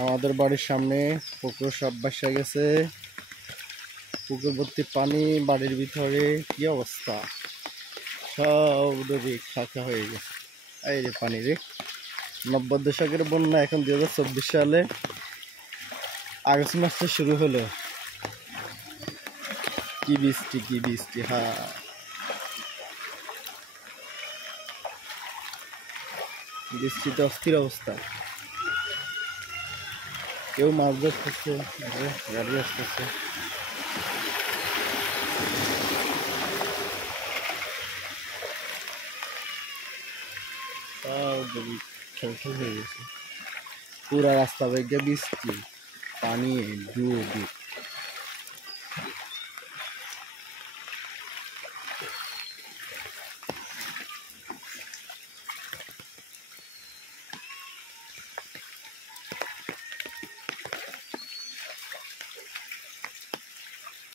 আমাদের বাড়ির সামনে পুকুর সব ভাসা গেছে। পুকুর ভর্তি পানি, বাড়ির ভিতরে কি অবস্থা, সব নদী ফাঁকা হয়ে গেছে। এই যে পানি রে, 90 দশকের বন্যা এখন 2024 সালে আগস্ট মাসে শুরু হলো। কি বৃষ্টি, কি বৃষ্টি! হ্যাঁ, বৃষ্টিতে অস্থির অবস্থা। কেউ মাছ ধরতেছে, গাড়ি আসতেছে। খেলতে হয়ে গেছে, পুরা রাস্তা বেগে বৃষ্টি, পানি ডুবে।